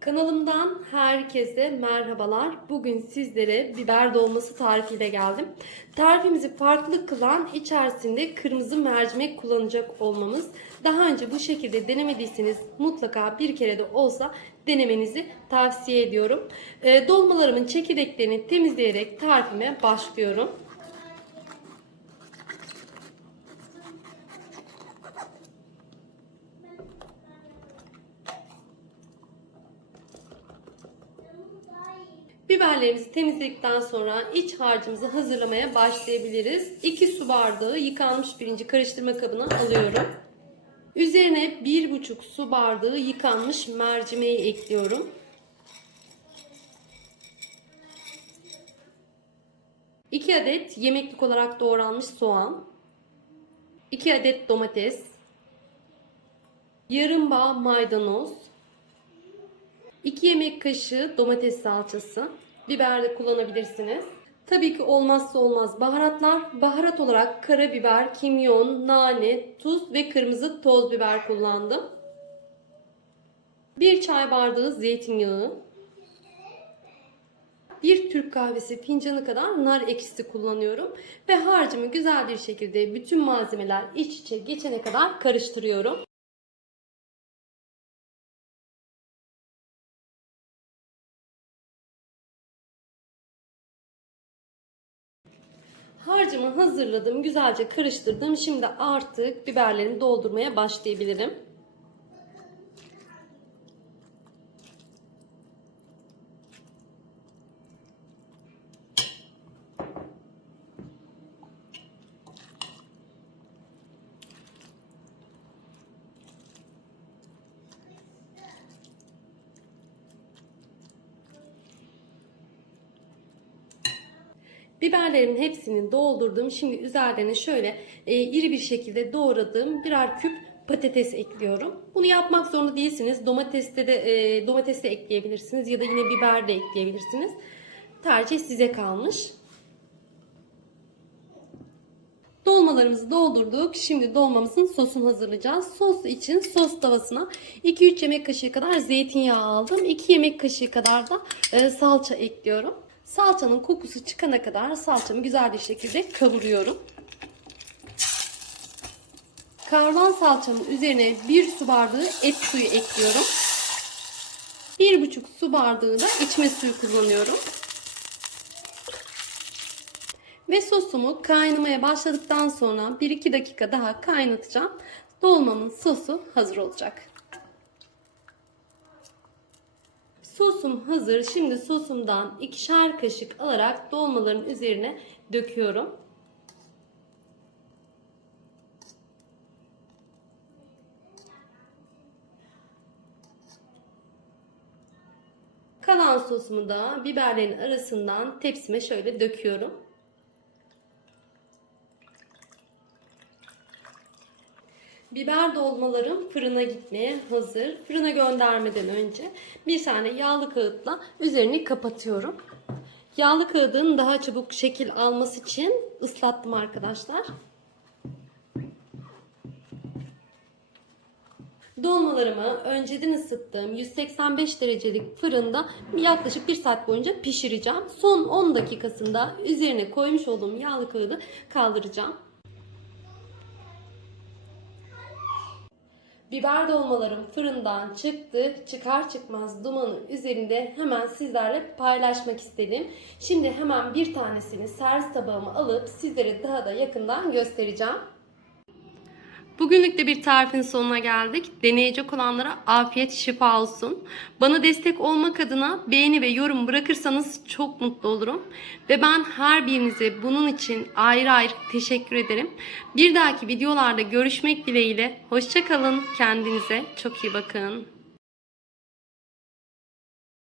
Kanalımdan herkese merhabalar. Bugün sizlere biber dolması tarifiyle geldim. Tarifimizi farklı kılan içerisinde kırmızı mercimek kullanacak olmamız. Daha önce bu şekilde denemediyseniz mutlaka bir kere de olsa denemenizi tavsiye ediyorum. Ee, dolmalarımın çekirdeklerini temizleyerek tarifime başlıyorum. Biberlerimizi temizledikten sonra iç harcımızı hazırlamaya başlayabiliriz. 2 su bardağı yıkanmış pirinci karıştırma kabına alıyorum. Üzerine 1,5 su bardağı yıkanmış mercimeği ekliyorum. İki adet yemeklik olarak doğranmış soğan, 2 adet domates, yarım bağ maydanoz, 2 yemek kaşığı domates salçası. Biber de kullanabilirsiniz. Tabii ki olmazsa olmaz baharatlar. Baharat olarak karabiber, kimyon, nane, tuz ve kırmızı toz biber kullandım. 1 çay bardağı zeytinyağı. 1 Türk kahvesi fincanı kadar nar ekşisi kullanıyorum. Ve harcımı güzel bir şekilde bütün malzemeler iç içe geçene kadar karıştırıyorum. Harcımı hazırladım, güzelce karıştırdım. Şimdi artık biberlerimi doldurmaya başlayabilirim. Biberlerin hepsini doldurdum. Şimdi üzerlerine şöyle e, iri bir şekilde doğradığım birer küp patates ekliyorum. Bunu yapmak zorunda değilsiniz. Domateste de e, domates ekleyebilirsiniz ya da yine biber de ekleyebilirsiniz. Tercih size kalmış. Dolmalarımızı doldurduk. Şimdi dolmamızın sosunu hazırlayacağız. Sos için sos tavasına 2-3 yemek kaşığı kadar zeytinyağı aldım. 2 yemek kaşığı kadar da e, salça ekliyorum. Salçanın kokusu çıkana kadar salçamı güzel bir şekilde kavuruyorum. Kavrulan salçamın üzerine 1 su bardağı et suyu ekliyorum. 1,5 su bardağı da içme suyu kullanıyorum. Ve sosumu kaynamaya başladıktan sonra 1-2 dakika daha kaynatacağım. Dolmamın sosu hazır olacak. Sosum hazır. Şimdi sosumdan ikişer kaşık alarak dolmaların üzerine döküyorum. Kalan sosumu da biberlerin arasından tepsime şöyle döküyorum. Biber dolmalarım fırına gitmeye hazır. Fırına göndermeden önce bir tane yağlı kağıtla üzerini kapatıyorum. Yağlı kağıdın daha çabuk şekil alması için ıslattım arkadaşlar. Dolmalarımı önceden ısıttığım 185 derecelik fırında yaklaşık 1 saat boyunca pişireceğim. Son 10 dakikasında üzerine koymuş olduğum yağlı kağıdı kaldıracağım. Biber dolmalarım fırından çıktı. Çıkar çıkmaz dumanı üzerinde hemen sizlerle paylaşmak istedim. Şimdi hemen bir tanesini servis tabağıma alıp sizlere daha da yakından göstereceğim. Bugünlük de bir tarifin sonuna geldik. Deneyecek olanlara afiyet şifa olsun. Bana destek olmak adına beğeni ve yorum bırakırsanız çok mutlu olurum. Ve ben her birinize bunun için ayrı ayrı teşekkür ederim. Bir dahaki videolarda görüşmek dileğiyle. Hoşçakalın. Kendinize çok iyi bakın.